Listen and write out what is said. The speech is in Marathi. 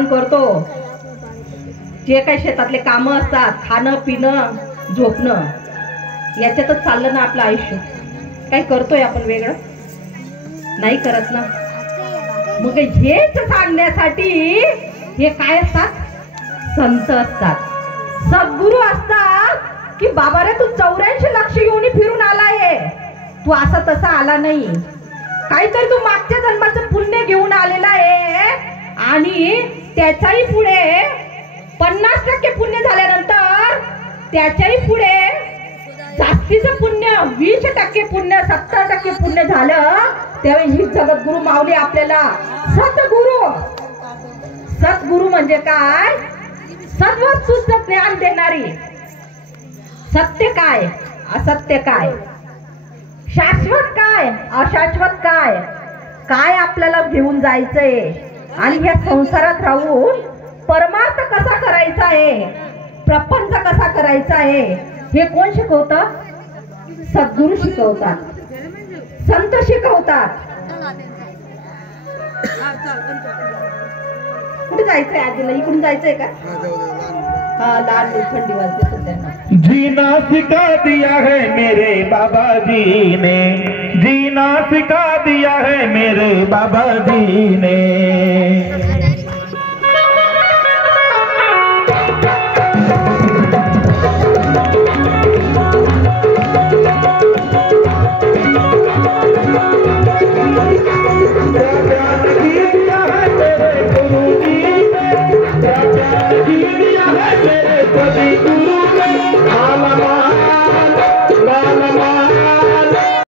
आपण करतो, जे काही शेतातले कामं असतात, खाणं पिणं झोपणं, याच्यातच चाललं ना आपलं आयुष्य. काही करतोय आपण वेगळं? नाही करत ना. मग हेच सांगण्यासाठी हे काय असतात? संत असतात, सद्गुरू असतात की बाबा रे तू 84 लक्ष घेऊन फिरून आलाय, तू असा तसा आला नाही, काहीतरी तू मागच्या जन्माचं पुण्य घेऊन आलेला आहे आणि त्याच्याही पुढे 50% पुण्य झाल्यानंतर त्याच्याही पुढे जास्तीचं पुण्य 20% पुण्य 70% पुण्य झालं, त्यावेळी ही जगद्गुरु माऊली आपल्याला सद्गुरु. सद्गुरु म्हणजे काय? सद्वस्तुचं ज्ञान देणारी. सत्य काय, असत्य काय, शाश्वत काय, अशाश्वत काय, काय आपल्याला घेऊन जायचंय आणि या संसारात राहून परमार्थ कसा करायचा आहे, प्रपंच कसा करायचा आहे, हे कोण शिकवतं? सद्गुरू शिकवतात, संत शिकवतात. कुठे जायचंय आजीला? इकडून जायचंय का? हाँ, लाल थंडी वाजते सध्या. जीना सिखा दिया है मेरे बाबा जी ने, जीना सिखा दिया है मेरे बाबा